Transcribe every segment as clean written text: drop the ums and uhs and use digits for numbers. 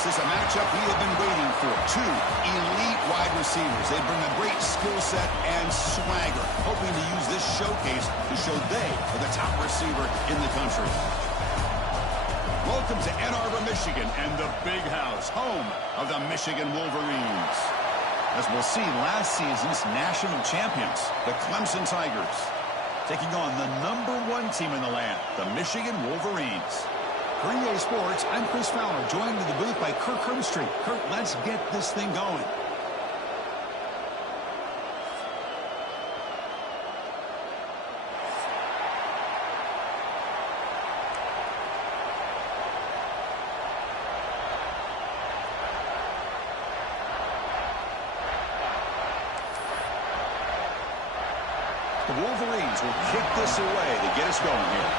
This is a matchup we have been waiting for. Two elite wide receivers. They bring a great skill set and swagger, hoping to use this showcase to show they are the top receiver in the country. Welcome to Ann Arbor, Michigan, and the Big House, home of the Michigan Wolverines. As we'll see, last season's national champions, the Clemson Tigers, taking on the #1 team in the land, the Michigan Wolverines. For EA Sports, I'm Chris Fowler, joined in the booth by Kirk Herbstreit. Kirk, let's get this thing going. The Wolverines will kick this away to get us going here.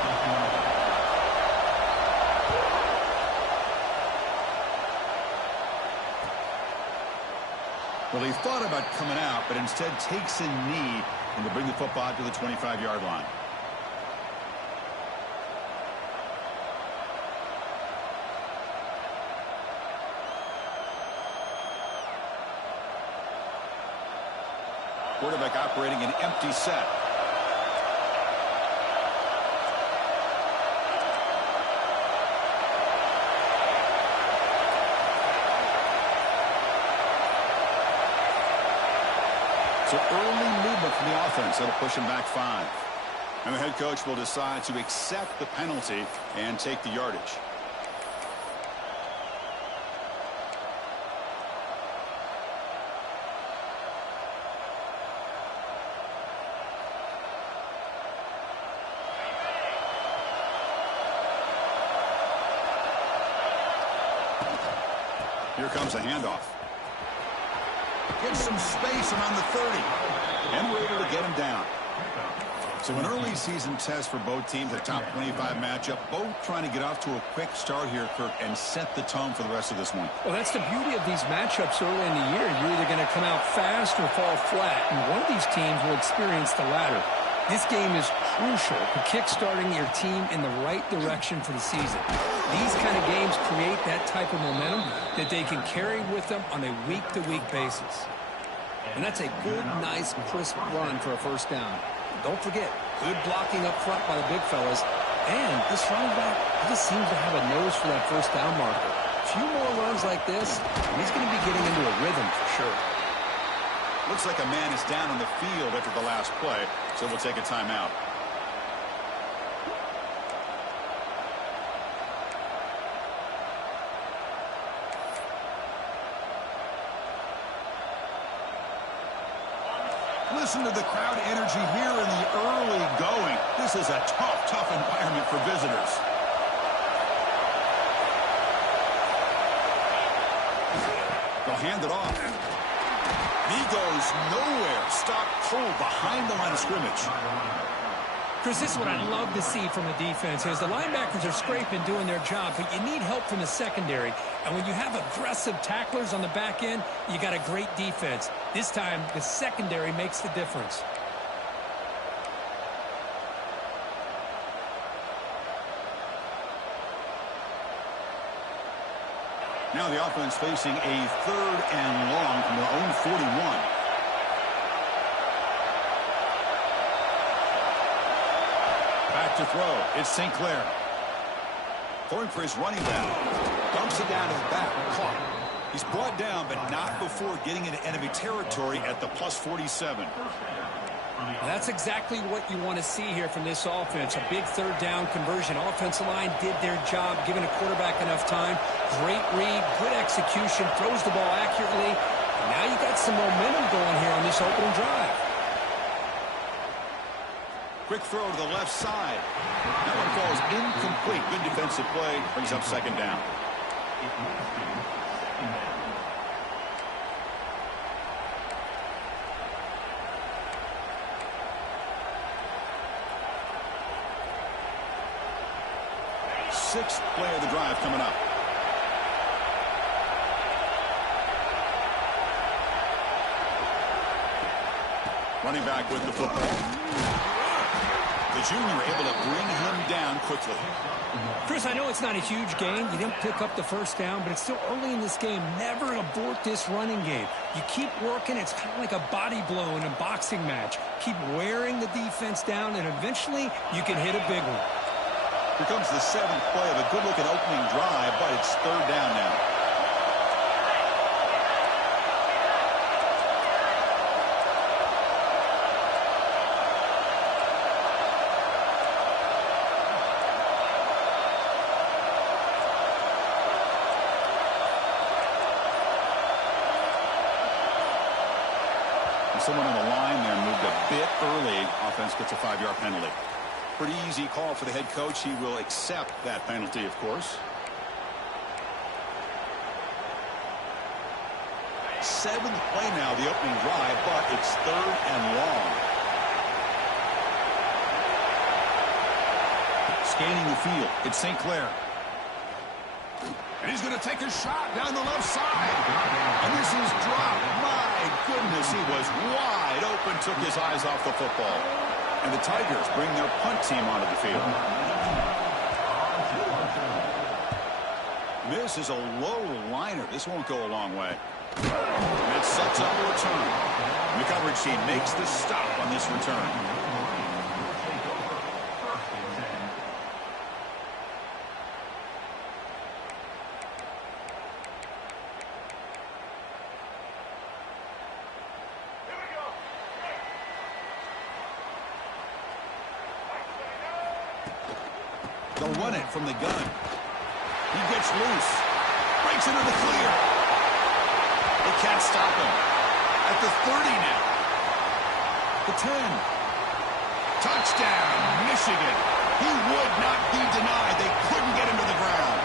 Well, he thought about coming out, but instead takes a knee and to bring the football to the 25-yard line. Quarterback operating an empty set. So early movement from the offense that'll push him back 5. And the head coach will decide to accept the penalty and take the yardage. Here comes a handoff. Gets some space around the 30. And we're able to get him down. So an early season test for both teams, a top 25 matchup. Both trying to get off to a quick start here, Kirk, and set the tone for the rest of this one. Well, that's the beauty of these matchups early in the year. You're either going to come out fast or fall flat. And one of these teams will experience the latter. This game is crucial to kick-starting your team in the right direction for the season. These kind of games create that type of momentum that they can carry with them on a week-to-week basis. And that's a good, nice, crisp run for a first down. Don't forget, good blocking up front by the big fellas. And this running back just seems to have a nose for that first down marker. A few more runs like this, and he's going to be getting into a rhythm for sure. Looks like a man is down on the field after the last play, so we'll take a timeout. Listen to the crowd energy here in the early going. This is a tough environment for visitors. They'll hand it off. He goes nowhere. Stop pulled behind the line of scrimmage. Chris, this is what I love to see from a defense is the linebackers are scraping, doing their job, but you need help from the secondary. And when you have aggressive tacklers on the back end, you got a great defense. This time, the secondary makes the difference. Now the offense facing a 3rd and long from their own 41. Back to throw. It's St. Clair. Throwing for his running back. Dumps it down to the back. Caught. He's brought down, but not before getting into enemy territory at the plus 47. That's exactly what you want to see here from this offense. A big third down conversion. Offensive line did their job, giving a quarterback enough time. Great read, good execution, throws the ball accurately. And now you got some momentum going here on this opening drive. Quick throw to the left side. That one falls incomplete. Good defensive play. Brings up second down. Sixth play of the drive coming up. Running back with the football. The junior able to bring him down quickly. Chris, I know it's not a huge gain. You didn't pick up the first down, but it's still early in this game. Never abort this running game. You keep working. It's kind of like a body blow in a boxing match. Keep wearing the defense down, and eventually you can hit a big one. Here comes the seventh play of a good-looking opening drive, but it's third down now. And someone on the line there moved a bit early. Offense gets a 5-yard penalty. Pretty easy call for the head coach. He will accept that penalty, of course. Seventh play now, the opening drive, but it's third and long. Scanning the field, it's St. Clair. And he's going to take a shot down the left side. And this is dropped. My goodness, he was wide open, took his eyes off the football. And the Tigers bring their punt team onto the field. This is a low liner. This won't go a long way. And it sets up a return. The coverage team makes the stop on this return. They'll run it from the gun. He gets loose. Breaks into the clear. They can't stop him. At the 30 now. The 10. Touchdown, Michigan. He would not be denied. They couldn't get him to the ground.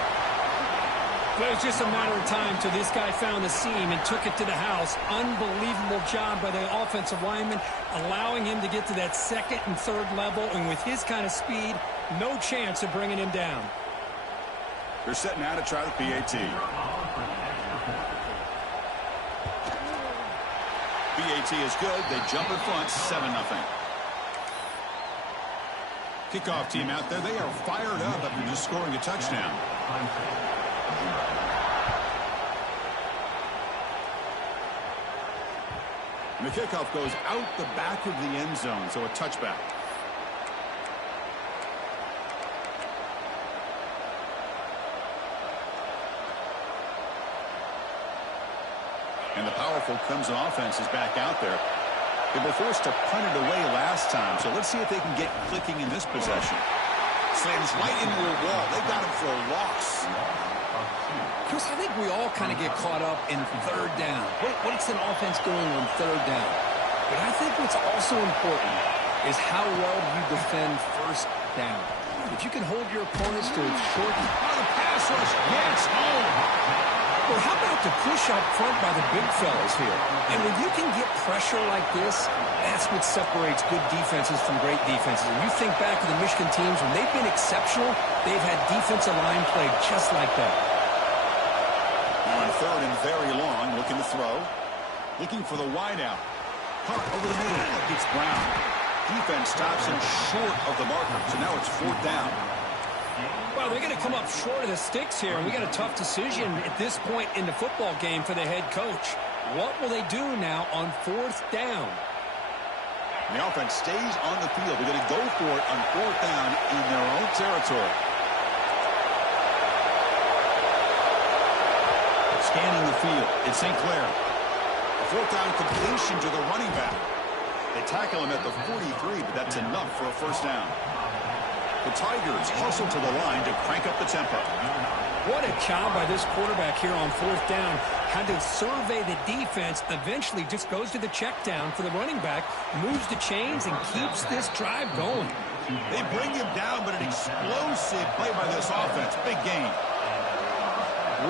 Well, it was just a matter of time till this guy found the seam and took it to the house. Unbelievable job by the offensive lineman, allowing him to get to that second and third level. And with his kind of speed, no chance of bringing him down. They're setting out to try the PAT. PAT is good. They jump in front, 7-0. Kickoff team out there. They are fired up after just scoring a touchdown. And the kickoff goes out the back of the end zone, so a touchback. And the powerful Clemson offense is back out there. They were forced to punt it away last time, so let's see if they can get clicking in this possession. Slams right into a wall. They got him for a loss. Chris, I think we all kind of get caught up in third down. What's an offense doing on third down? But I think what's also important is how well you defend first down. If you can hold your opponents to a short... Oh, the pass rush gets home. Well, how about the push up front by the big fellas here? And when you can get pressure like this, that's what separates good defenses from great defenses. And you think back to the Michigan teams, when they've been exceptional, they've had defensive line play just like that. Now on third and very long, looking to throw. Looking for the wideout. Punt over the middle. It's Brown. Defense stops him short of the marker, so now it's fourth down. Well, they're going to come up short of the sticks here, and we got a tough decision at this point in the football game for the head coach. What will they do now on fourth down? The offense stays on the field. They're going to go for it on fourth down in their own territory. scanning the field. It's St. Clair. A fourth down completion to the running back. They tackle him at the 43, but that's enough for a first down. The Tigers hustle to the line to crank up the tempo. What a job by this quarterback here on fourth down. Had to survey the defense, eventually just goes to the check down for the running back, moves the chains, and keeps this drive going. They bring him down, but an explosive play by this offense. Big gain.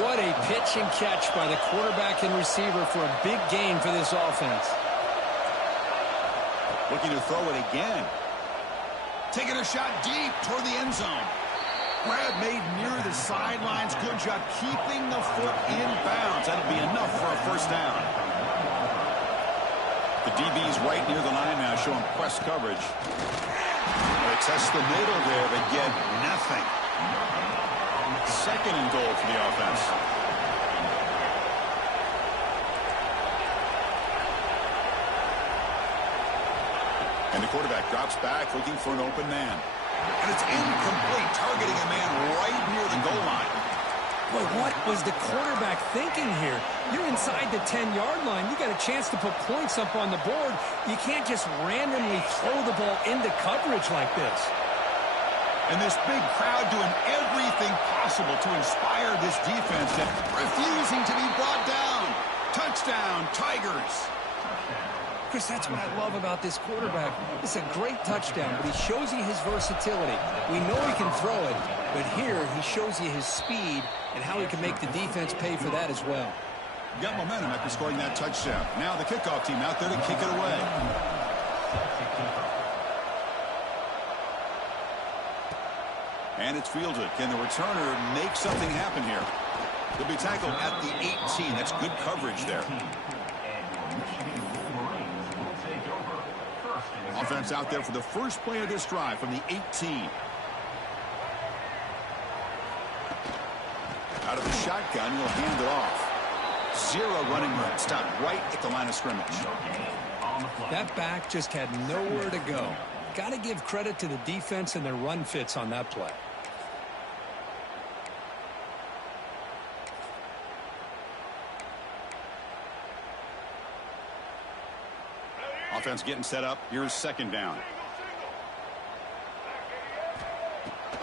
What a pitch and catch by the quarterback and receiver for a big gain for this offense. Looking to throw it again. Taking a shot deep toward the end zone. Grab made near the sidelines. Good job keeping the foot in bounds. That'll be enough for a first down. The DB's right near the line now, showing press coverage. They test the middle there, but get nothing. Second and goal for the offense. And the quarterback drops back, looking for an open man. And it's incomplete, targeting a man right near the goal line. Boy, what was the quarterback thinking here? You're inside the 10-yard line. You got a chance to put points up on the board. You can't just randomly throw the ball into coverage like this. And this big crowd doing everything possible to inspire this defense, and refusing to be brought down. Touchdown, Tigers. Chris, that's what I love about this quarterback. It's a great touchdown, but he shows you his versatility. We know he can throw it, but here he shows you his speed and how he can make the defense pay for that as well. Got momentum after scoring that touchdown. Now the kickoff team out there to kick it away. And it's fielded. Can the returner make something happen here? He'll be tackled at the 18. That's good coverage there. Offense out there for the first play of this drive from the 18. Out of the shotgun, he'll hand it off. Zero running room. Stopped right at the line of scrimmage. That back just had nowhere to go. Got to give credit to the defense and their run fits on that play. Offense getting set up. Here's second down.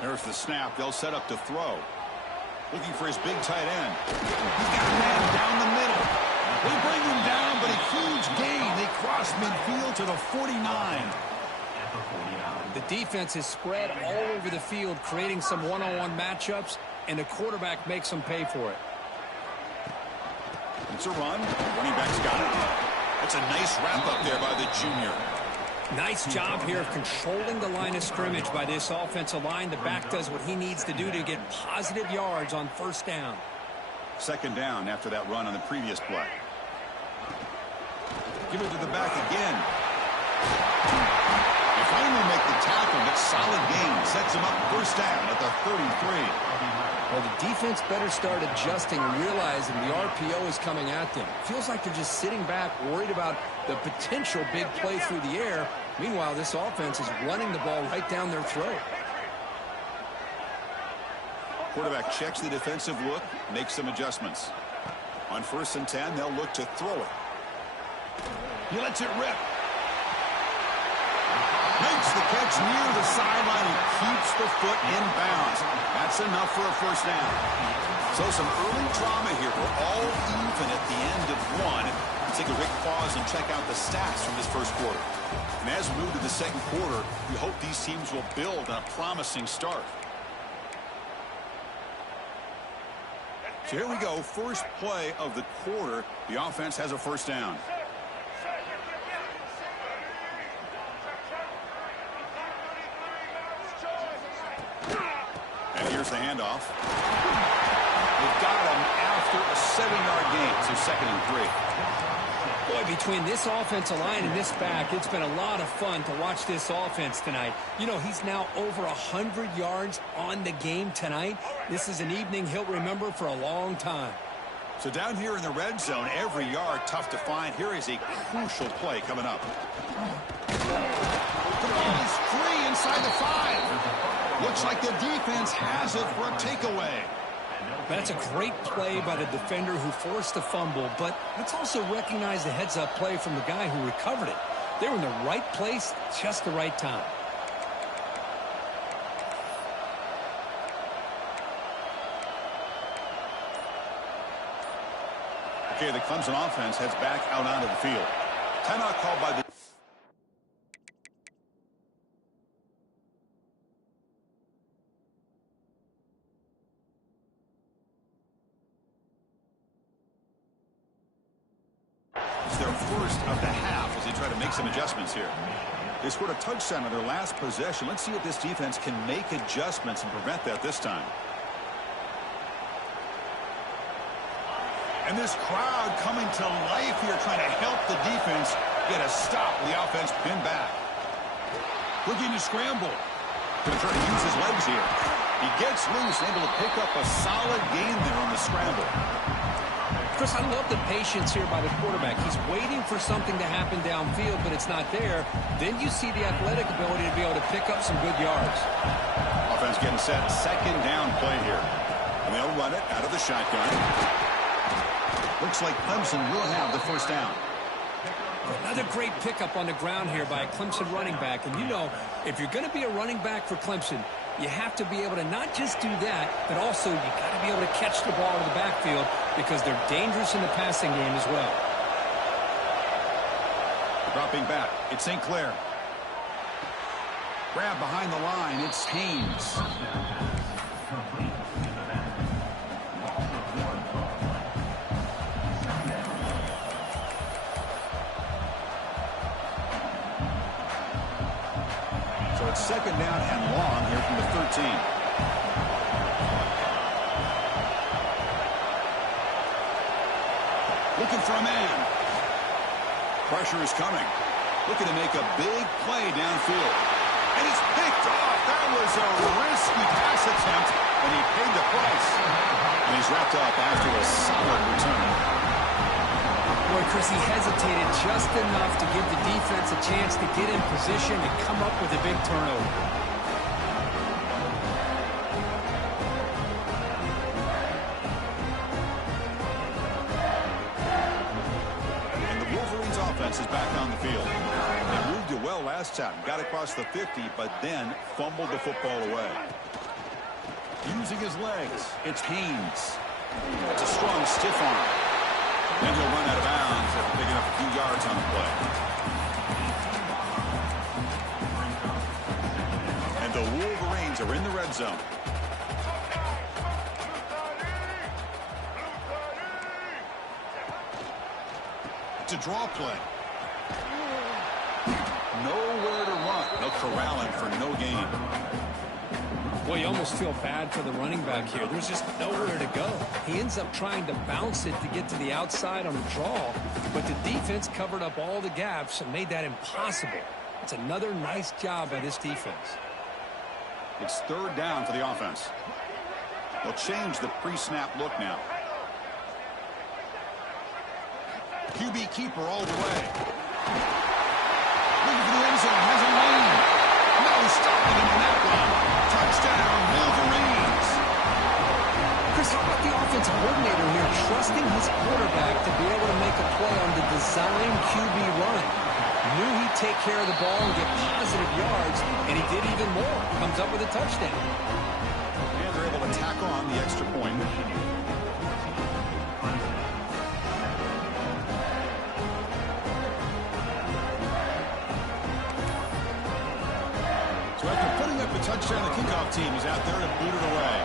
There's the snap. They'll set up to throw. Looking for his big tight end. He's got a man down the middle. They bring him down, but a huge gain. They cross midfield to the 49. The defense is spread all over the field, creating some one-on-one matchups, and the quarterback makes them pay for it. It's a run. Running back's got it. That's a nice wrap-up there by the junior. Nice job here of controlling the line of scrimmage by this offensive line. The back does what he needs to do to get positive yards on first down. Second down after that run on the previous play. Give it to the back again. They finally make the tackle, but solid gain sets him up first down at the 33. Well, the defense better start adjusting and realizing the RPO is coming at them. Feels like they're just sitting back, worried about the potential big play through the air. Meanwhile, this offense is running the ball right down their throat. Quarterback checks the defensive look, makes some adjustments. On 1st and 10, they'll look to throw it. He lets it rip. Makes the catch near the sideline and keeps the foot in bounds. That's enough for a first down. So some early drama here. We're all even at the end of one. Let's take a quick pause and check out the stats from this first quarter. And as we move to the second quarter, we hope these teams will build on a promising start. So here we go. First play of the quarter. The offense has a first down. And here's the handoff. They've got him after a 7-yard gain, so 2nd and 3. Boy, between this offensive line and this back, it's been a lot of fun to watch this offense tonight. You know, he's now over 100 yards on the game tonight. This is an evening he'll remember for a long time. So down here in the red zone, every yard tough to find. Here is a crucial play coming up. The ball is free inside the 5. Looks like the defense has it for a takeaway. That's a great play by the defender who forced the fumble, but let's also recognize the heads-up play from the guy who recovered it. They were in the right place, just the right time. Okay, the Clemson offense heads back out onto the field. Timeout called by the... It's their first of the half as they try to make some adjustments here. They scored a touchdown on their last possession. Let's see if this defense can make adjustments and prevent that this time. And this crowd coming to life here, trying to help the defense get a stop. The offense pinned back. Looking to scramble. Going to try to use his legs here. He gets loose, able to pick up a solid gain there on the scramble. Chris, I love the patience here by the quarterback. He's waiting for something to happen downfield, but it's not there. Then you see the athletic ability to be able to pick up some good yards. Offense getting set. Second down play here. And they'll run it out of the shotgun. Looks like Clemson will have the first down. Another great pickup on the ground here by a Clemson running back. And you know, if you're going to be a running back for Clemson, you have to be able to not just do that, but also you got to be able to catch the ball in the backfield because they're dangerous in the passing game as well. Dropping back, it's St. Clair. Grab behind the line, it's Haynes. So it's second down and long here from the 13. Looking for a man. Pressure is coming. Looking to make a big play downfield. And it's picked off. That was a risky pass attempt, and he paid the price. And he's wrapped up after a solid return. Boy, Chris, he hesitated just enough to give the defense a chance to get in position and come up with a big turnover. Is back on the field. They moved it well last time. Got across the 50, but then fumbled the football away. Using his legs, it's Haynes. It's a strong stiff arm. Then he'll run out of bounds after picking up a few yards on the play. And the Wolverines are in the red zone. It's a draw play. Nowhere to run. They'll corral him for no gain. Boy, you almost feel bad for the running back here. There's just nowhere to go. He ends up trying to bounce it to get to the outside on the draw, but the defense covered up all the gaps and made that impossible. It's another nice job by this defense. It's third down for the offense. They'll change the pre-snap look now. QB keeper all the way. Looking for the end zone. Has a lane. No stopping him in that one. Touchdown, Wolverines. Chris, how about the offensive coordinator here trusting his quarterback to be able to make a play on the design QB run? Knew he'd take care of the ball and get positive yards, and he did even more. Comes up with a touchdown. And they're able to tack on the extra point. So after putting up a touchdown, the kickoff team is out there to boot it away.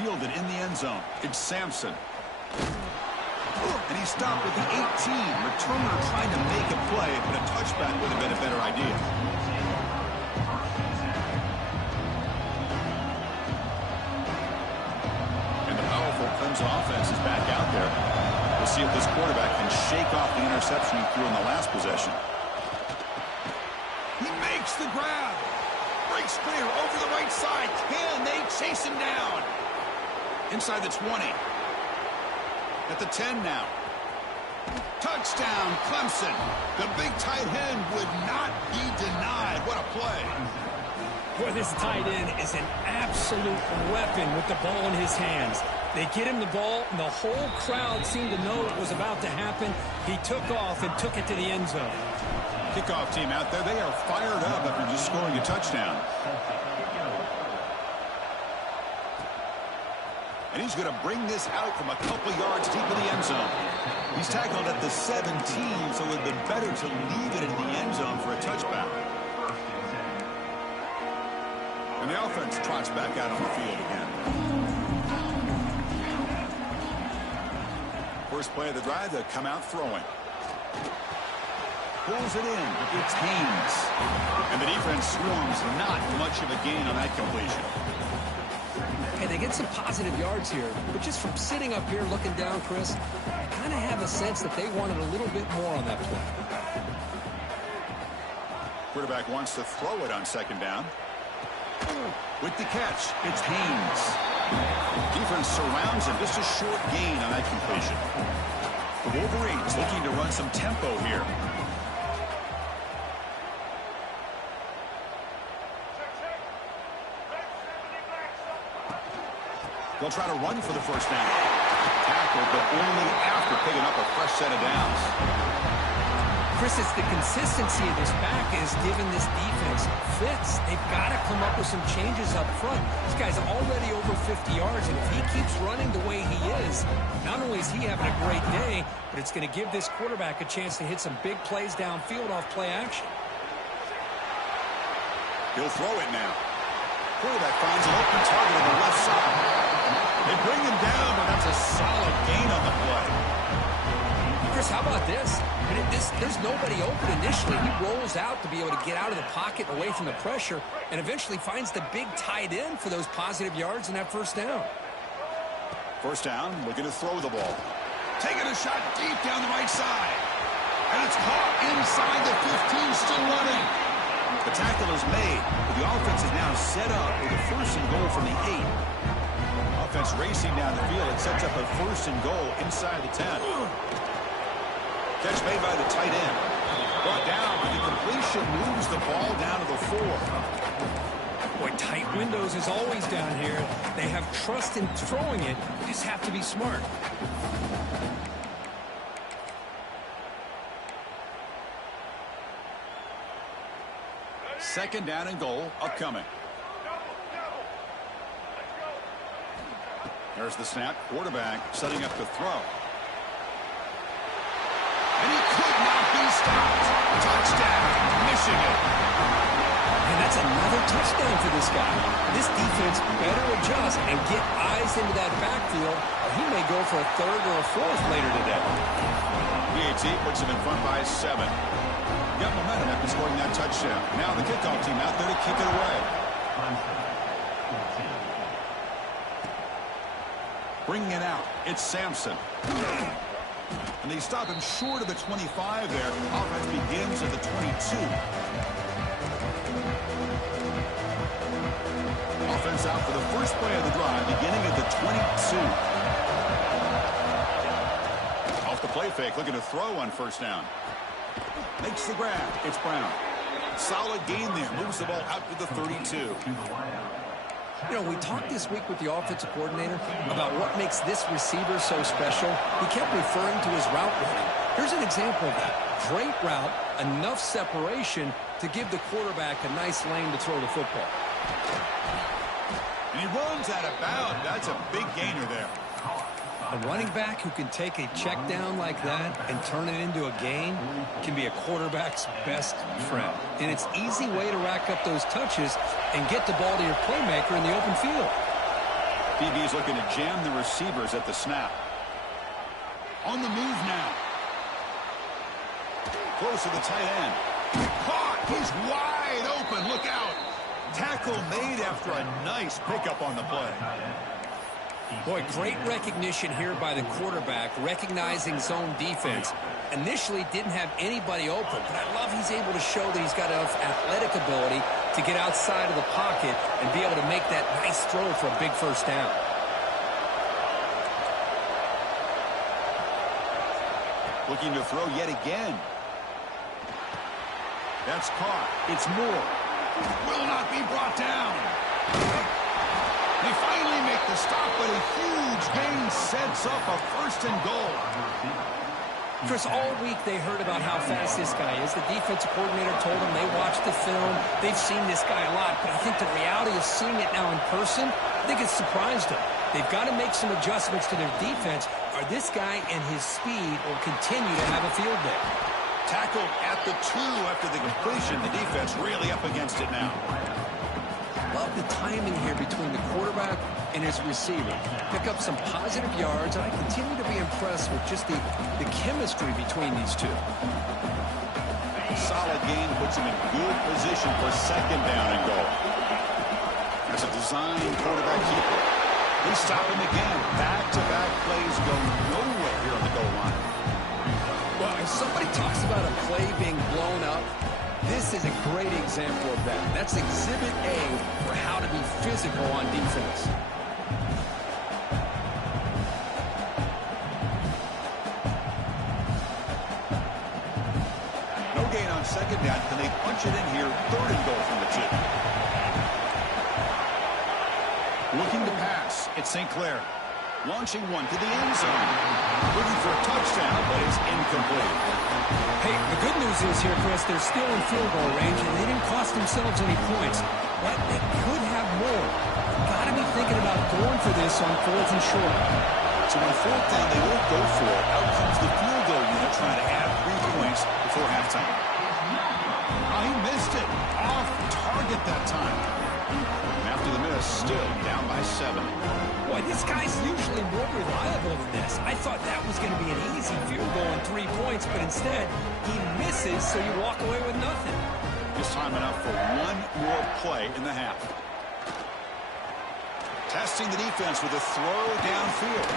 Fielded in the end zone. It's Sampson. And he stopped with the 18. Returner trying to make a play, but a touchback would have been a better idea. And the powerful Clemson offense is back out there. We'll see if this quarterback can shake off the interception he threw in the last possession. He makes the grab. Breaks clear over the right side. Can they chase him down? Inside the 20. At the 10 now. Touchdown, Clemson. The big tight end would not be denied. What a play. Boy, this tight end is an absolute weapon with the ball in his hands. They get him the ball, and the whole crowd seemed to know it was about to happen. He took off and took it to the end zone. Kickoff team out there, they are fired up after just scoring a touchdown. And he's going to bring this out from a couple yards deep in the end zone. He's tackled at the 17, so it would have been better to leave it in the end zone for a touchback. And the offense trots back out on the field again. First play of the drive, they come out throwing. Pulls it in. It's Haynes. And the defense swarms not much of a gain on that completion. Hey, they get some positive yards here, but just from sitting up here looking down, Chris, I kind of have a sense that they wanted a little bit more on that play. Quarterback wants to throw it on second down. With the catch, it's Haynes. Defense surrounds him. Just a short gain on that completion. The Wolverines looking to run some tempo here. They'll try to run for the first down. Tackle, but only after picking up a fresh set of downs. Chris, it's the consistency of this back is giving this defense fits. They've got to come up with some changes up front. This guy's already over 50 yards, and if he keeps running the way he is, not only is he having a great day, but it's going to give this quarterback a chance to hit some big plays downfield off play action. He'll throw it now. Quarterback finds an open target on the left side. They bring him down, but that's a solid gain on the play. Chris, how about this? There's nobody open initially. He rolls out to be able to get out of the pocket away from the pressure and eventually finds the big tight end for those positive yards in that first down. First down, looking to throw the ball. Taking a shot deep down the right side. And it's caught inside the 15, still running. The tackle is made, but the offense is now set up with a first and goal from the 8. Offense racing down the field. It sets up a first and goal inside the 10. Catch made by the tight end. Brought down, and the completion moves the ball down to the 4. Boy, tight windows is always down here. They have trust in throwing it. You just have to be smart. Second down and goal upcoming. There's the snap. Quarterback setting up to throw. And he could not be stopped. Touchdown, Michigan. And that's another touchdown for this guy. This defense better adjust and get eyes into that backfield, or he may go for a third or a fourth later today. PAT puts him in front by 7. Got momentum after scoring that touchdown. Now the kickoff team out there to kick it away. Bringing it out, it's Sampson. And they stop him short of the 25 there. Offense begins at the 22. Offense out for the first play of the drive, beginning at the 22. Off the play fake, looking to throw on first down. Makes the grab. It's Brown. Solid gain there. Moves the ball out to the 32. You know, we talked this week with the offensive coordinator about what makes this receiver so special. He kept referring to his route running. Here's an example of that. Great route, enough separation to give the quarterback a nice lane to throw the football. And he runs out of bounds. That's a big gainer there. A running back who can take a check down like that and turn it into a gain can be a quarterback's best friend. And it's an easy way to rack up those touches and get the ball to your playmaker in the open field. DB's looking to jam the receivers at the snap. On the move now. Close to the tight end. Caught. He's wide open. Look out. Tackle made after a nice pickup on the play. Boy, great recognition here by the quarterback, recognizing zone defense. Initially didn't have anybody open, but I love he's able to show that he's got enough athletic ability to get outside of the pocket and be able to make that nice throw for a big first down. Looking to throw yet again. That's caught. It's Moore. Will not be brought down. They finally make the stop, but a huge gain sets up a 1st and goal. Chris, all week they heard about how fast this guy is. The defensive coordinator told them they watched the film. They've seen this guy a lot, but I think the reality of seeing it now in person, I think it's surprised them. They've got to make some adjustments to their defense, or this guy and his speed will continue to have a field day. Tackled at the 2 after the completion. The defense really up against it now. Love the timing here between the quarterback and his receiver. Pick up some positive yards, and I continue to be impressed with just the chemistry between these two. Solid gain puts him in good position for 2nd down and goal. There's a design quarterback keeper. They stop him again. Back-to-back plays go nowhere here on the goal line. Well, if somebody talks about a play being blown up, this is a great example of that. That's Exhibit A for how to be physical on defense. No gain on 2nd down. Can they punch it in here? 3rd and goal from the 2. Looking to pass. It's St. Clair. Launching one to the end zone. Looking for a touchdown, but it's incomplete. Hey, the good news is here, Chris, they're still in field goal range, and they didn't cost themselves any points. But they could have more. Got to be thinking about going for this on 4th and short. So on 4th down, they won't go for it. Out comes the field goal unit trying to add 3 points before halftime. Oh, he missed it. Off target that time. And after the miss, still down by 7. Boy, this guy's usually more reliable than this. I thought that was going to be an easy field goal and 3 points, but instead, he misses, so you walk away with nothing. Just time enough for one more play in the half. Testing the defense with a throw downfield.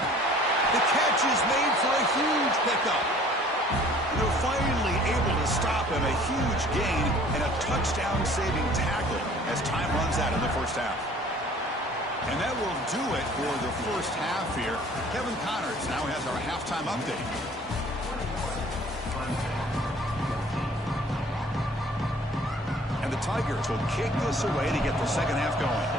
The catch is made for a huge pickup. They're finally able to stop him. A huge gain and a touchdown-saving tackle as time runs out in the 1st half. And that will do it for the 1st half here. Kevin Connors now has our halftime update. And the Tigers will kick this away to get the 2nd half going.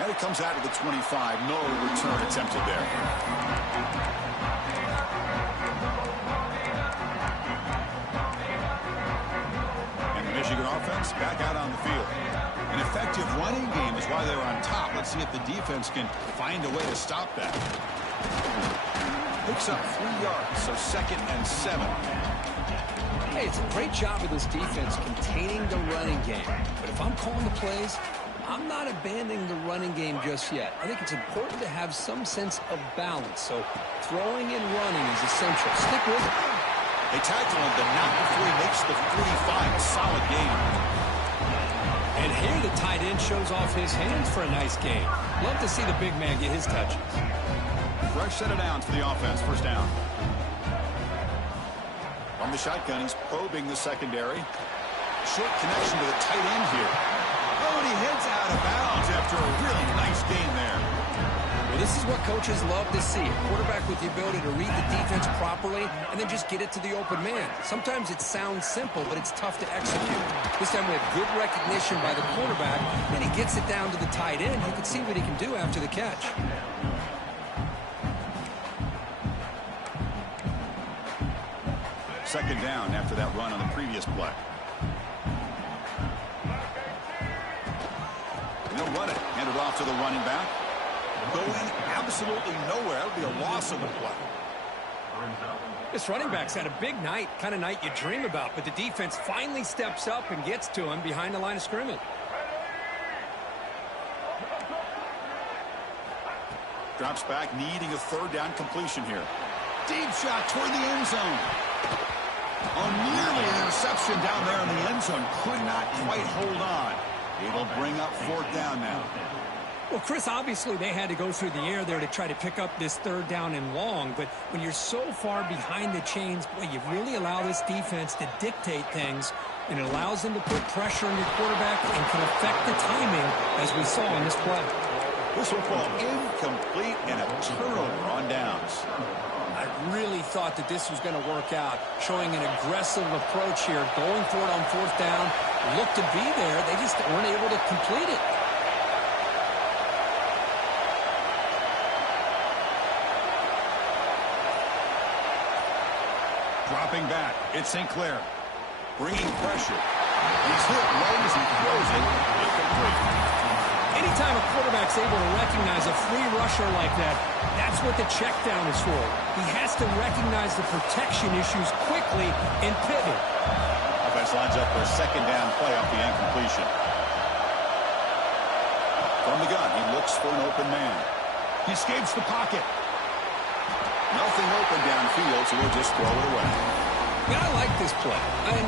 And it comes out to the 25. No return attempted there. Michigan offense back out on the field. An effective running game is why they're on top. Let's see if the defense can find a way to stop that. Picks up 3 yards, so 2nd and 7. Hey, it's a great job of this defense containing the running game. But if I'm calling the plays, I'm not abandoning the running game just yet. I think it's important to have some sense of balance. So throwing and running is essential. Stick with it. They tackle him, but not before he makes the 45. A solid game. And here the tight end shows off his hands for a nice game. Love to see the big man get his touches. Fresh set of downs for the offense. 1st down. On the shotgun, he's probing the secondary. Short connection to the tight end here. Oh, and he heads out of bounds after a really nice game there. Well, this is what coaches love to see. A quarterback with the ability to read the defense properly and then just get it to the open man. Sometimes it sounds simple, but it's tough to execute. This time we have good recognition by the quarterback, and he gets it down to the tight end. You can see what he can do after the catch. Second down after that run on the previous play. They'll run it. Hand it off to the running back. Going absolutely nowhere. That would be a loss of the play. This running back's had a big night, kind of night you dream about, but the defense finally steps up and gets to him behind the line of scrimmage. Drops back, needing a 3rd down completion here. Deep shot toward the end zone. Oh, nearly an interception down there in the end zone. Could not quite hold on. It'll bring up 4th down now. Well, Chris, obviously they had to go through the air there to try to pick up this 3rd down and long, but when you're so far behind the chains, boy, you really allow this defense to dictate things, and it allows them to put pressure on your quarterback and can affect the timing, as we saw in this play. This will fall incomplete and a turnover on downs. I really thought that this was going to work out, showing an aggressive approach here, going for it on fourth down. Looked to be there. They just weren't able to complete it. Dropping back, it's St. Clair. Bringing pressure. He's hit right as he throws it. Incomplete. Anytime a quarterback's able to recognize a free rusher like that, that's what the check down is for. He has to recognize the protection issues quickly and pivot. Offense lines up for a second down play off the incompletion. From the gun, he looks for an open man. He escapes the pocket. Nothing open downfield, so he'll just throw it away. Yeah, I like this play.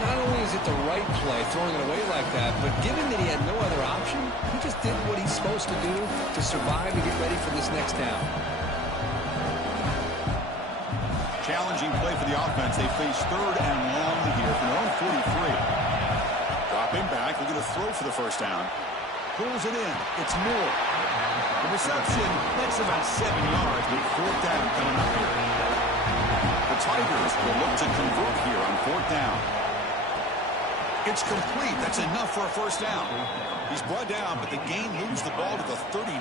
Not only is it the right play, throwing it away like that, but given that he had no other option, he just did what he's supposed to do to survive and get ready for this next down. Challenging play for the offense. They face third and long here from their own 43. Dropping back, looking to throw for the first down. Pulls it in. It's Moore. The reception, that's about 7 yards, but fourth down coming up here. The Tigers will look to convert here on fourth down. It's complete. That's enough for a first down. He's brought down, but the game moves the ball to the 39.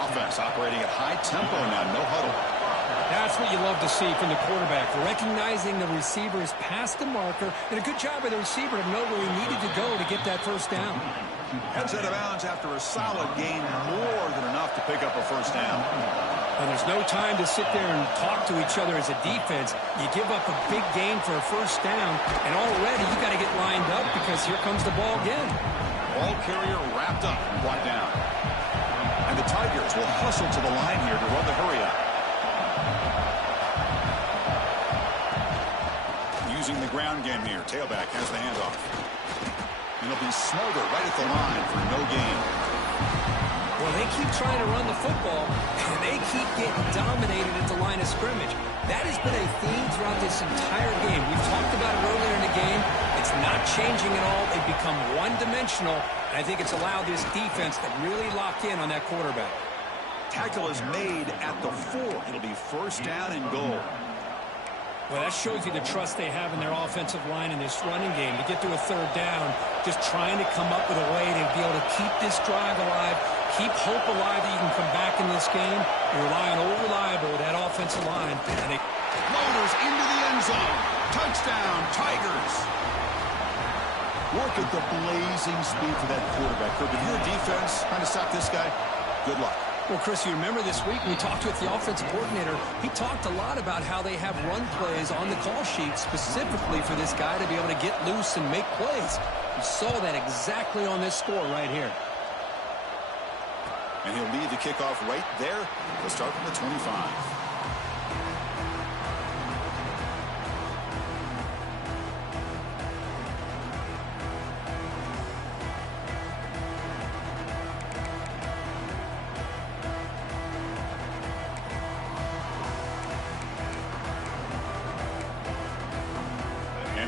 Offense operating at high tempo now, no huddle. That's what you love to see from the quarterback, recognizing the receiver is past the marker, and a good job by the receiver to know where he needed to go to get that first down. Heads out of bounds after a solid gain, more than enough to pick up a first down. And there's no time to sit there and talk to each other as a defense. You give up a big gain for a first down, and already you got to get lined up because here comes the ball again. Ball carrier wrapped up and brought down. And the Tigers will hustle to the line here to run the hurry up. Using the ground game here. Tailback has the handoff. And it'll be smothered right at the line for no gain. Well, they keep trying to run the football, and they keep getting dominated at the line of scrimmage. That has been a theme throughout this entire game. We've talked about it earlier in the game. It's not changing at all. They've become one-dimensional, and I think it's allowed this defense to really lock in on that quarterback. Tackle is made at the 4. It'll be first down and goal. Well, that shows you the trust they have in their offensive line in this running game to get to a third down, just trying to come up with a way to be able to keep this drive alive, keep hope alive that you can come back in this game. You rely on reliable with that offensive line. And they floaters into the end zone. Touchdown, Tigers. Work at the blazing speed for that quarterback. If you're a defense trying to stop this guy, good luck. Well, Chris, you remember this week we talked with the offensive coordinator. He talked a lot about how they have run plays on the call sheet specifically for this guy to be able to get loose and make plays. You saw that exactly on this score right here. And he'll lead the kickoff right there. He'll start from the 25.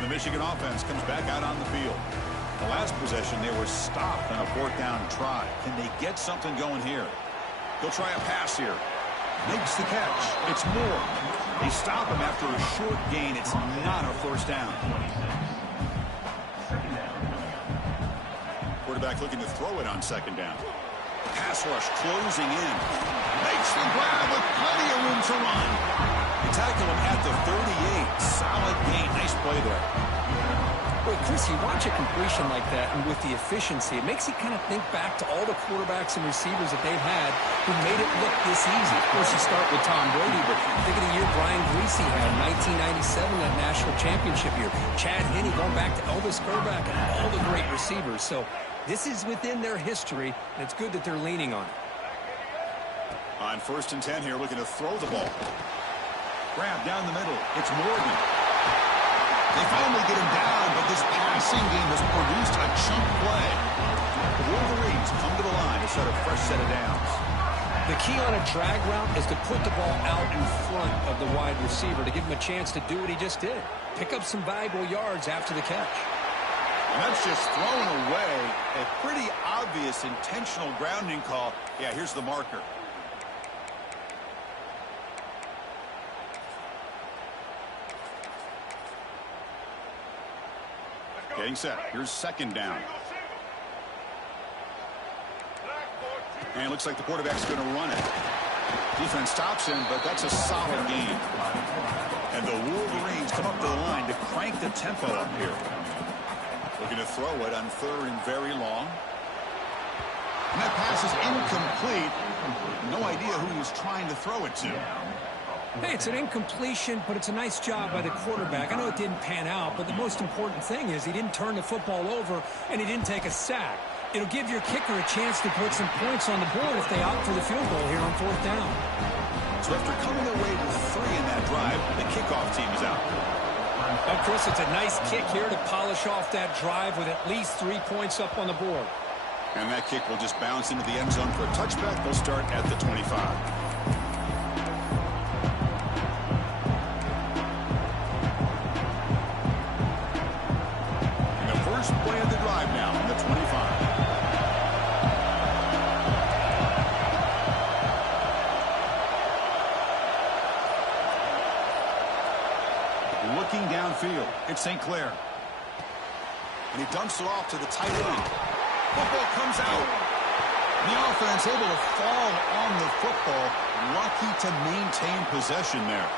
Michigan offense comes back out on the field. The last possession, they were stopped on a fourth down try. Can they get something going here? He'll try a pass here. Makes the catch. It's Moore. They stop him after a short gain. It's not a first down. Quarterback looking to throw it on second down. Pass rush closing in. Makes the grab with plenty of room to run. They tackle him at the 38. Solid gain. Nice play there. Boy, Chris, you watch a completion like that, and with the efficiency, it makes you kind of think back to all the quarterbacks and receivers that they've had who made it look this easy. Of course, you start with Tom Brady, but think of the year Brian Greasy had, 1997, that national championship year. Chad Henne going back to Elvis Grbac and all the great receivers. So this is within their history, and it's good that they're leaning on it. On 1st and 10 here, looking to throw the ball. Grab down the middle. It's Morgan. They finally get him down, but this passing game has produced a chunk play. The Wolverines come to the line to set a fresh set of downs. The key on a drag route is to put the ball out in front of the wide receiver to give him a chance to do what he just did. Pick up some valuable yards after the catch. And that's just thrown away. A pretty obvious intentional grounding call. Yeah, here's the marker. Getting set. Here's second down. And it looks like the quarterback's going to run it. Defense stops him, but that's a solid gain. And the Wolverines come up to the line to crank the tempo up here. Looking to throw it on third and very long. And that pass is incomplete. No idea who he was trying to throw it to. Hey, it's an incompletion, but it's a nice job by the quarterback. I know it didn't pan out, but the most important thing is he didn't turn the football over and he didn't take a sack. It'll give your kicker a chance to put some points on the board if they opt for the field goal here on fourth down. So after coming away with 3 in that drive, the kickoff team is out. Well, Chris, it's a nice kick here to polish off that drive with at least 3 points up on the board. And that kick will just bounce into the end zone for a touchback. They'll start at the 25. First play of the drive now on the 25. Looking downfield, it's St. Clair. And he dumps it off to the tight end. Football comes out. The offense able to fall on the football. Lucky to maintain possession there.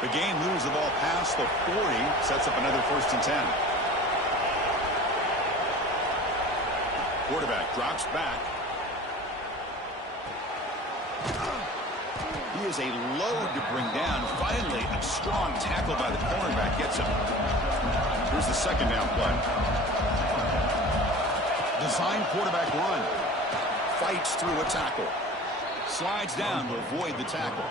The game moves the ball past the 40, sets up another 1st and 10. Quarterback drops back. He is a load to bring down. Finally, a strong tackle by the cornerback gets him. Here's the second down play. Design quarterback run. Fights through a tackle. Slides down to avoid the tackle.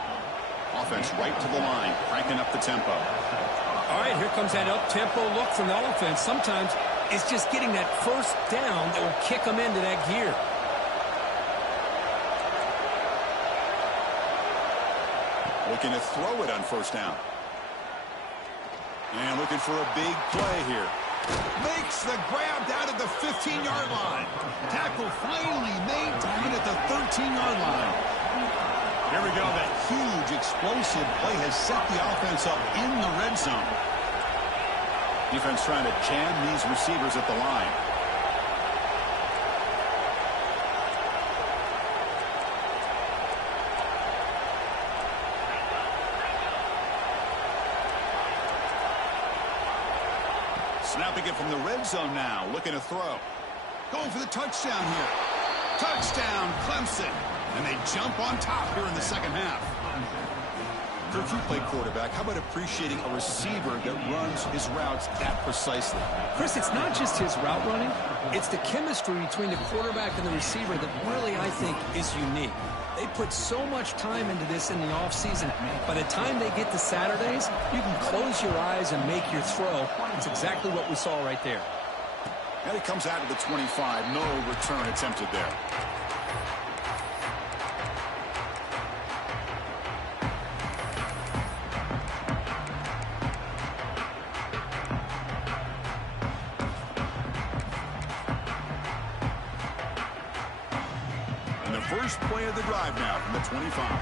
Offense right to the line, cranking up the tempo. All right, here comes that up-tempo look from the offense. Sometimes it's just getting that first down that will kick them into that gear. Looking to throw it on first down. And looking for a big play here. Makes the grab down at the 15-yard line. Tackle finally made down at the 13-yard line. Here we go. That huge explosive play has set the offense up in the red zone. Defense trying to jam these receivers at the line. Snapping it from the red zone now. Looking to throw. Going for the touchdown here. Touchdown, Clemson. And they jump on top here in the second half. Kirk, you play quarterback. How about appreciating a receiver that runs his routes that precisely? Chris, it's not just his route running. It's the chemistry between the quarterback and the receiver that really, I think, is unique. They put so much time into this in the offseason. By the time they get to Saturdays, you can close your eyes and make your throw. It's exactly what we saw right there. And he comes out of the 25. No return attempted there. First play of the drive now from the 25.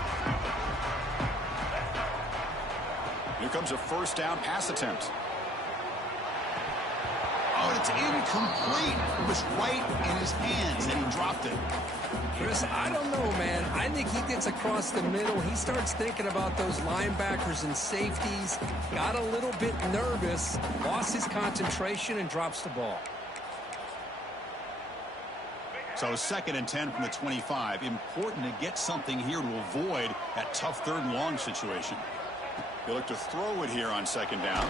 Here comes a first down pass attempt. Oh, and it's incomplete. It was right in his hands, and he dropped it. Chris, I don't know, man. I think he gets across the middle. He starts thinking about those linebackers and safeties. Got a little bit nervous, lost his concentration, and drops the ball. So 2nd and 10 from the 25. Important to get something here to avoid that tough 3rd and long situation. They look to throw it here on 2nd down.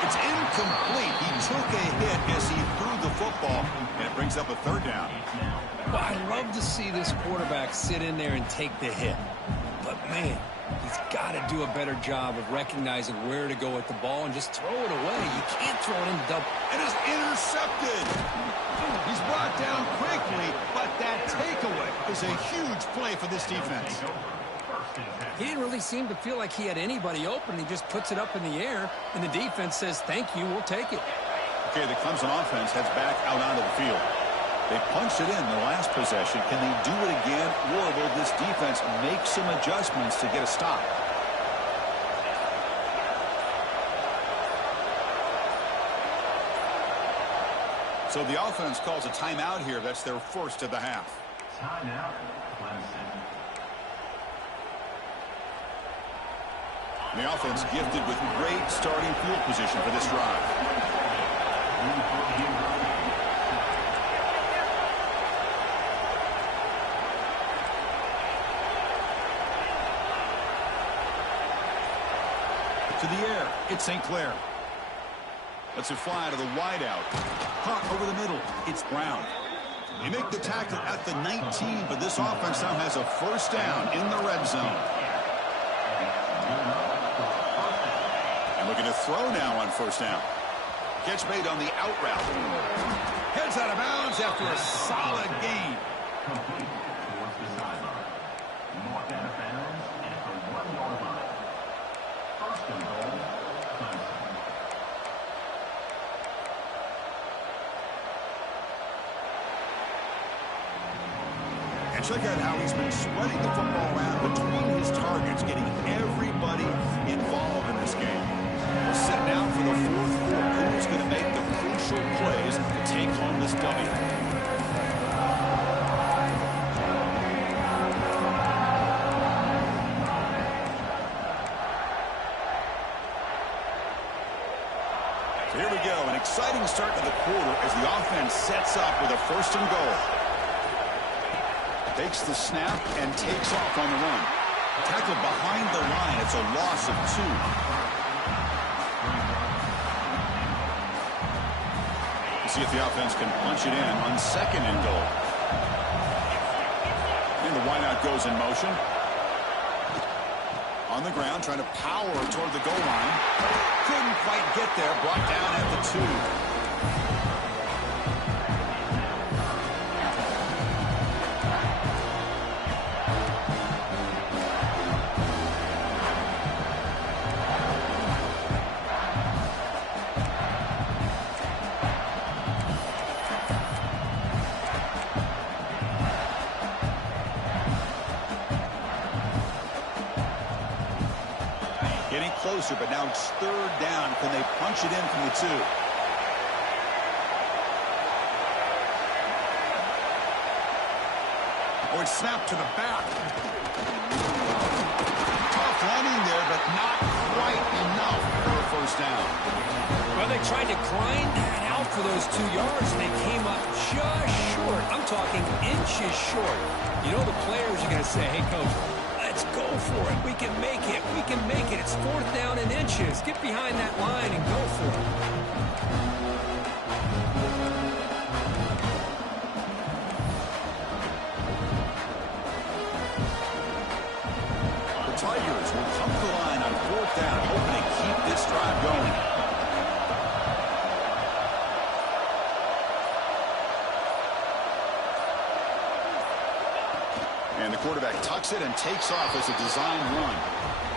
It's incomplete. He took a hit as he threw the football, and it brings up a 3rd down. Well, I love to see this quarterback sit in there and take the hit. But, man, he's got to do a better job of recognizing where to go with the ball and just throw it away. You can't throw it in the double. It is intercepted. He's brought down quickly, but that takeaway is a huge play for this defense. He didn't really seem to feel like he had anybody open. He just puts it up in the air, and the defense says, thank you, we'll take it. Okay, the Clemson offense heads back out onto the field. They punched it in the last possession. Can they do it again, or will this defense make some adjustments to get a stop? So the offense calls a timeout here. That's their first of the half. Timeout, Clemson. The offense gifted with great starting field position for this drive. To the air, it's St. Clair. Lets it fly to the wideout. Caught over the middle, it's Brown. They make the tackle at the 19, but this offense now has a first down in the red zone. And looking to throw now on first down. Catch made on the out route. Heads out of bounds after a solid gain. Complete towards the sideline. Marked out of bounds at the 1-yard line. First and goal, Clemson. And check out how he's been spreading the football around between his targets, getting everybody involved in this game. We're set now for the fourth quarter. Who's going to make the crucial plays to take home this W? So here we go, an exciting start to the quarter as the offense sets up with a first and goal. Takes the snap and takes off on the run. Tackled behind the line. It's a loss of 2. We'll see if the offense can punch it in on second and goal. And the wideout goes in motion. On the ground, trying to power toward the goal line. Couldn't quite get there. Brought down at the 2. Getting closer, but now it's third down. Can they punch it in from the 2? Or it's snapped to the back. Tough running there, but not quite enough for a first down. Well, they tried to grind that out for those 2 yards, and they came up just short. I'm talking inches short. You know the players are going to say, hey, coach, let's go for it. We can make it. We can make it. It's fourth down in inches. Get behind that line and go for it. The Tigers will come to the line on fourth down, hoping to keep this drive going. And the quarterback tucks it and takes off as a design run.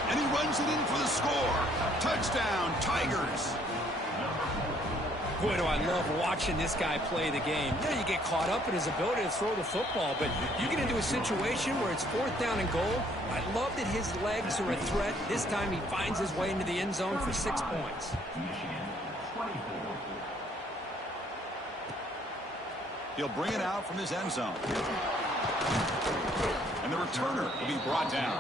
And he runs it in for the score. Touchdown, Tigers. Boy, do I love watching this guy play the game. You know, you get caught up in his ability to throw the football, but you get into a situation where it's fourth down and goal. I love that his legs are a threat. This time he finds his way into the end zone for 6 points. He'll bring it out from his end zone. And the returner will be brought down.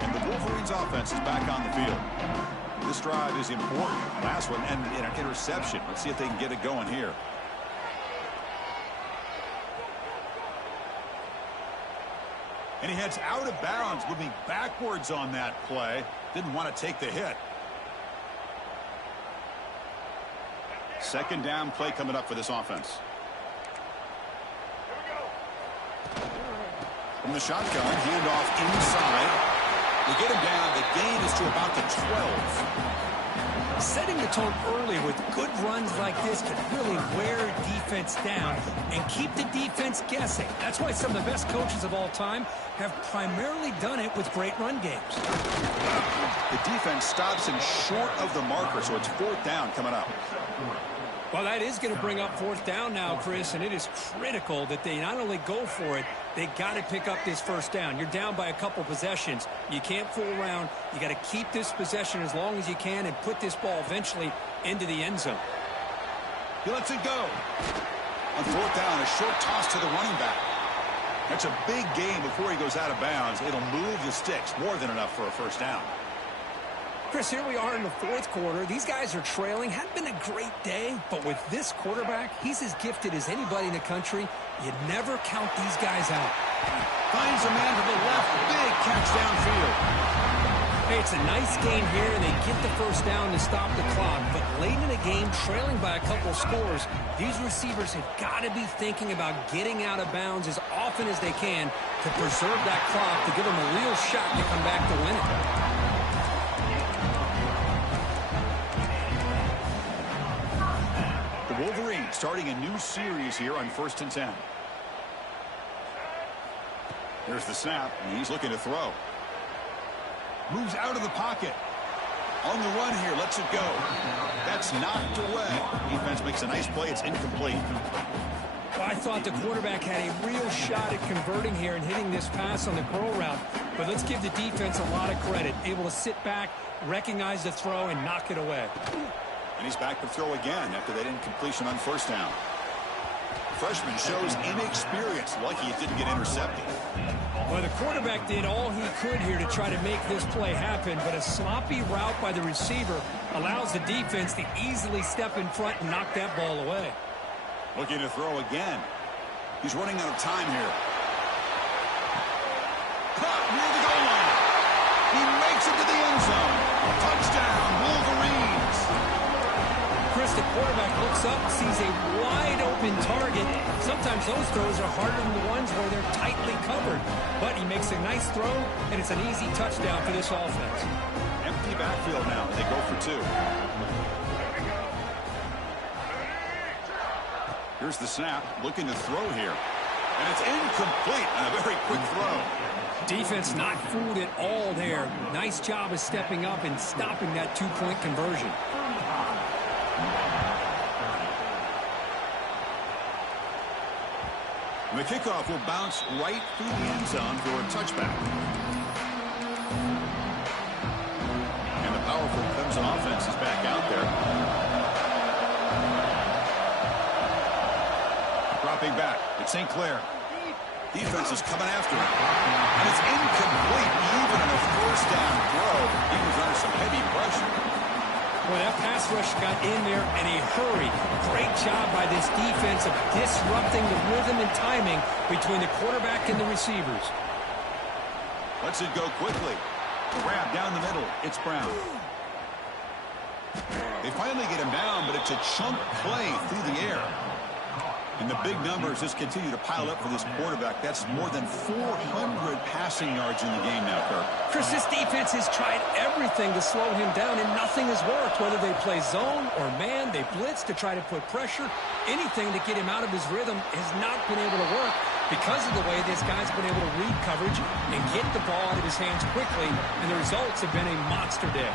And the Wolverines offense is back on the field. This drive is important. Last one ended in an interception. Let's see if they can get it going here. And he heads out of bounds, moving backwards on that play. Didn't want to take the hit. Second down play coming up for this offense. From the shotgun, handoff inside. They get him down. The gain is to about the 12. Setting the tone early with good runs like this can really wear defense down and keep the defense guessing. That's why some of the best coaches of all time have primarily done it with great run games. The defense stops him short of the marker, so it's 4th down coming up. Well, that is going to bring up 4th down now, Chris, and it is critical that they not only go for it, they got to pick up this 1st down. You're down by a couple possessions. You can't fool around. You got to keep this possession as long as you can and put this ball eventually into the end zone. He lets it go. On 4th down, a short toss to the running back. That's a big gain before he goes out of bounds. It'll move the sticks, more than enough for a 1st down. Chris, here we are in the 4th quarter. These guys are trailing. Hadn't been a great day, but with this quarterback, he's as gifted as anybody in the country. You never count these guys out. Finds a man to the left. Big catch downfield. Hey, it's a nice game here, and they get the 1st down to stop the clock. But late in the game, trailing by a couple scores, these receivers have got to be thinking about getting out of bounds as often as they can to preserve that clock, to give them a real shot to come back to win it. Wolverine starting a new series here on 1st and 10. There's the snap, and he's looking to throw. Moves out of the pocket. On the run here, lets it go. That's knocked away. Defense makes a nice play. It's incomplete. Well, I thought the quarterback had a real shot at converting here and hitting this pass on the curl route. But let's give the defense a lot of credit. Able to sit back, recognize the throw, and knock it away. And he's back to throw again after that incompletion on 1st down. Freshman shows inexperience. Lucky it didn't get intercepted. Well, the quarterback did all he could here to try to make this play happen, but a sloppy route by the receiver allows the defense to easily step in front and knock that ball away. Looking to throw again. He's running out of time here. Caught near the goal line. He makes it to the end zone. Touchdown, Wolverines. Chris, the quarterback looks up, sees a wide-open target. Sometimes those throws are harder than the ones where they're tightly covered. But he makes a nice throw, and it's an easy touchdown for this offense. Empty backfield now. They go for 2. Here's the snap. Looking to throw here. And it's incomplete. And a very quick throw. Defense not fooled at all there. Nice job of stepping up and stopping that 2-point conversion. The kickoff will bounce right through the end zone for a touchback. And the powerful Clemson offense is back out there. Dropping back. It's St. Clair. Defense is coming after him. And it's incomplete, even in a 1st down throw. He was under some heavy pressure. Well, that pass rush got in there in a hurry. Great job by this defense of disrupting the rhythm and timing between the quarterback and the receivers. Lets it go quickly. Grab down the middle. It's Brown. They finally get him down, but it's a chunk play through the air. And the big numbers just continue to pile up for this quarterback. That's more than 400 passing yards in the game now, Kirk. Chris, this defense has tried everything to slow him down, and nothing has worked. Whether they play zone or man, they blitz to try to put pressure. Anything to get him out of his rhythm has not been able to work because of the way this guy's been able to read coverage and get the ball out of his hands quickly, and the results have been a monster day.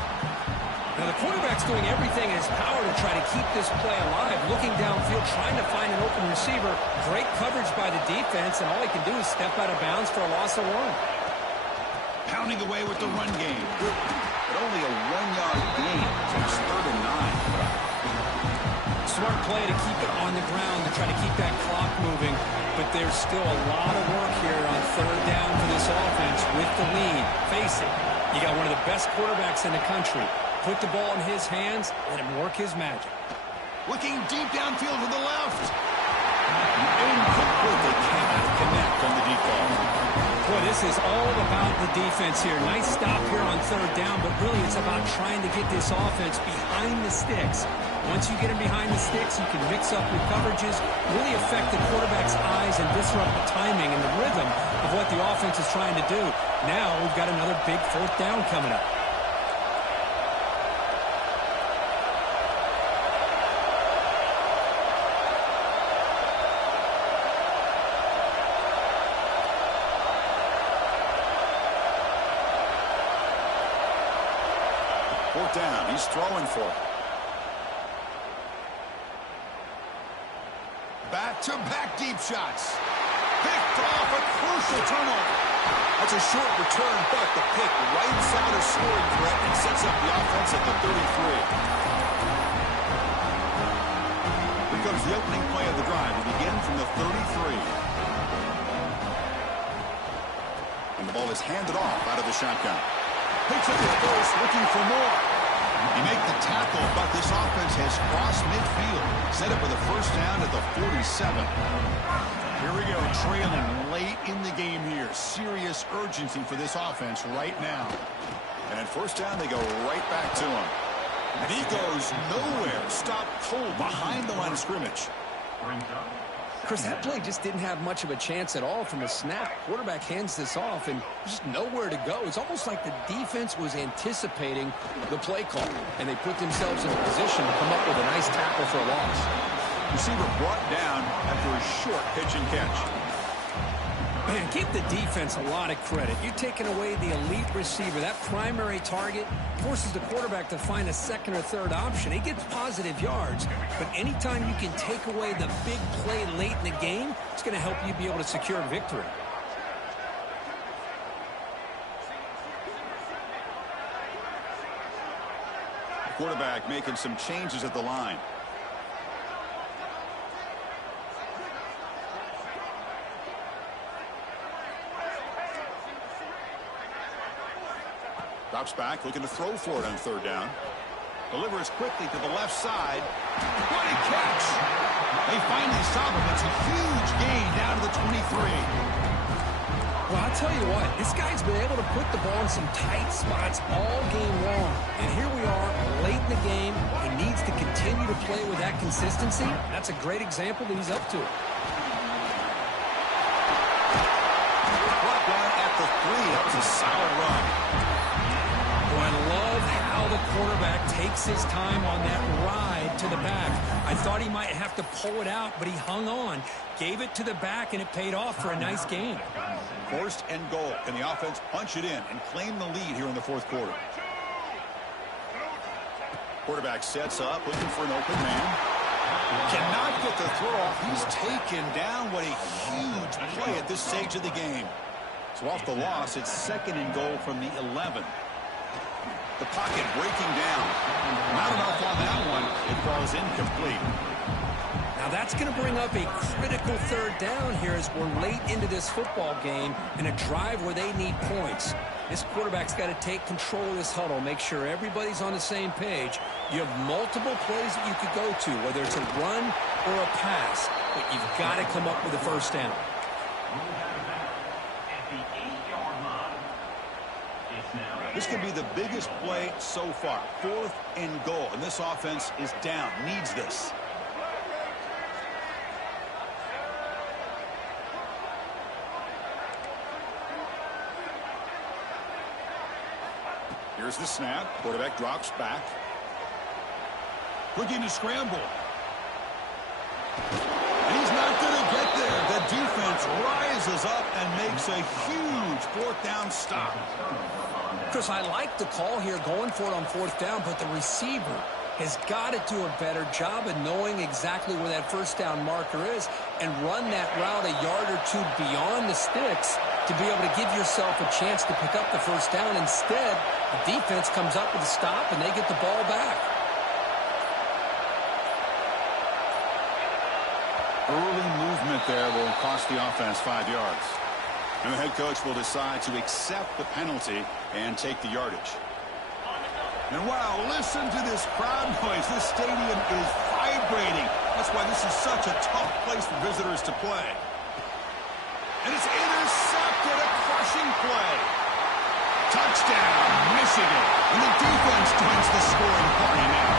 Now, the quarterback's doing everything in his power to try to keep this play alive, looking downfield, trying to find an open receiver. Great coverage by the defense, and all he can do is step out of bounds for a loss of 1. Pounding away with the run game. But only a 1-yard gain. So it's 3rd and 9. Smart play to keep it on the ground to try to keep that clock moving. But there's still a lot of work here on 3rd down for this offense with the lead. Face it, you got one of the best quarterbacks in the country. Put the ball in his hands, let him work his magic. Looking deep downfield to the left. Incomplete. They cannot connect on the deep ball. Boy, this is all about the defense here. Nice stop here on 3rd down, but really it's about trying to get this offense behind the sticks. Once you get him behind the sticks, you can mix up your coverages, really affect the quarterback's eyes and disrupt the timing and the rhythm of what the offense is trying to do. Now we've got another big 4th down coming up. Fourth down. He's throwing for it. Back-to-back deep shots. Picked off a crucial turnover. That's a short return, but the pick wipes out a scoring threat and sets up the offense at the 33. Here comes the opening play of the drive. We begin from the 33. And the ball is handed off out of the shotgun. Picks up his first, looking for more. He made the tackle, but this offense has crossed midfield. Set up with a first down at the 47. Here we go, trailing late in the game here. Serious urgency for this offense right now. And at first down, they go right back to him. And he goes nowhere. Stopped cold behind the line of scrimmage. Chris, that play just didn't have much of a chance at all from the snap. Quarterback hands this off, and just nowhere to go. It's almost like the defense was anticipating the play call, and they put themselves in a position to come up with a nice tackle for a loss. Receiver brought down after a short pitch and catch. Man, give the defense a lot of credit. You're taking away the elite receiver. That primary target forces the quarterback to find a second or third option. He gets positive yards, but anytime you can take away the big play late in the game, it's going to help you be able to secure a victory. The quarterback making some changes at the line. Drops back, looking to throw for it on third down. Delivers quickly to the left side. What a catch! They finally stop him. It's a huge gain down to the 23. Well, I'll tell you what, this guy's been able to put the ball in some tight spots all game long. And here we are, late in the game. He needs to continue to play with that consistency. That's a great example that he's up to it. Brought down at the 3. That was a solid run. I love how the quarterback takes his time on that ride to the back. I thought he might have to pull it out, but he hung on, gave it to the back, and it paid off for a nice gain. First and goal. Can the offense punch it in and claim the lead here in the fourth quarter? Quarterback sets up, looking for an open man. Cannot get the throw off. He's taken down. What a huge play at this stage of the game. So off the loss, it's second and goal from the 11. The pocket breaking down. Not enough on that one. It falls incomplete. Now that's going to bring up a critical third down here as we're late into this football game in a drive where they need points. This quarterback's got to take control of this huddle, make sure everybody's on the same page. You have multiple plays that you could go to, whether it's a run or a pass, but you've got to come up with a first down. This could be the biggest play so far. Fourth and goal, and this offense is down. Needs this. Here's the snap. Quarterback drops back. Looking to scramble. And he's not going to get there. The defense rises up and makes a huge fourth down stop. Chris, I like the call here going for it on fourth down, but the receiver has got to do a better job of knowing exactly where that first down marker is and run that route a yard or two beyond the sticks to be able to give yourself a chance to pick up the first down. Instead, the defense comes up with a stop and they get the ball back. Early movement there will cost the offense 5 yards. And the head coach will decide to accept the penalty and take the yardage. And wow, listen to this crowd noise. This stadium is vibrating. That's why this is such a tough place for visitors to play. And it's intercepted, a crushing play. Touchdown, Michigan. And the defense joins the scoring party now.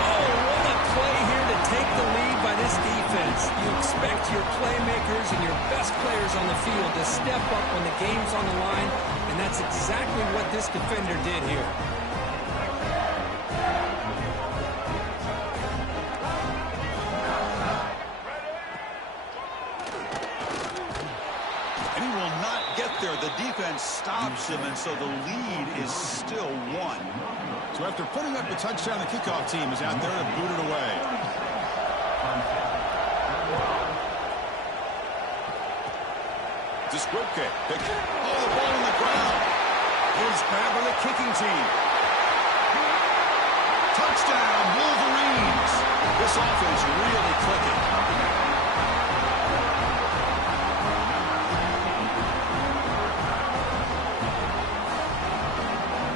Oh, what a play here to take the lead by this defense. You expect your playmakers and your best players on the field to step up when the game's on the line, and that's exactly what this defender did here. there. The defense stops him, and so the lead is still 1. So after putting up the touchdown, the kickoff team is out there to boot it away. It's a squib kick. Oh, the ball on the ground. It's grabbed by the kicking team. Touchdown, Wolverines. This offense really clicking.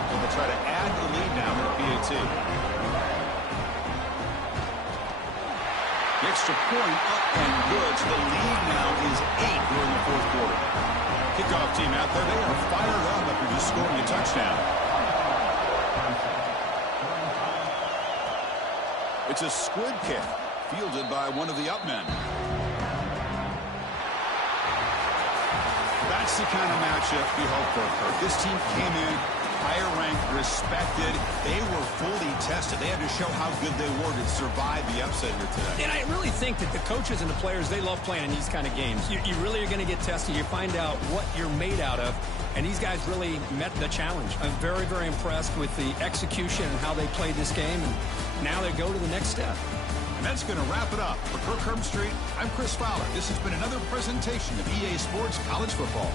And they'll try to add the lead now with PAT. The extra point up and good. So the lead now is 8 during the fourth quarter. Kickoff team out there. They are fired up after just scoring a touchdown. It's a squib kick, fielded by one of the up men. That's the kind of matchup we hope for, Kirk. This team came in higher ranked, respected. They were fully tested. They had to show how good they were to survive the upset here today. And I really think that the coaches and the players, they love playing in these kind of games. You really are going to get tested. You find out what you're made out of. And these guys really met the challenge. I'm very, very impressed with the execution and how they played this game. And now they go to the next step. And that's going to wrap it up. For Kirk Herbstreit, I'm Chris Fowler. This has been another presentation of EA Sports College Football.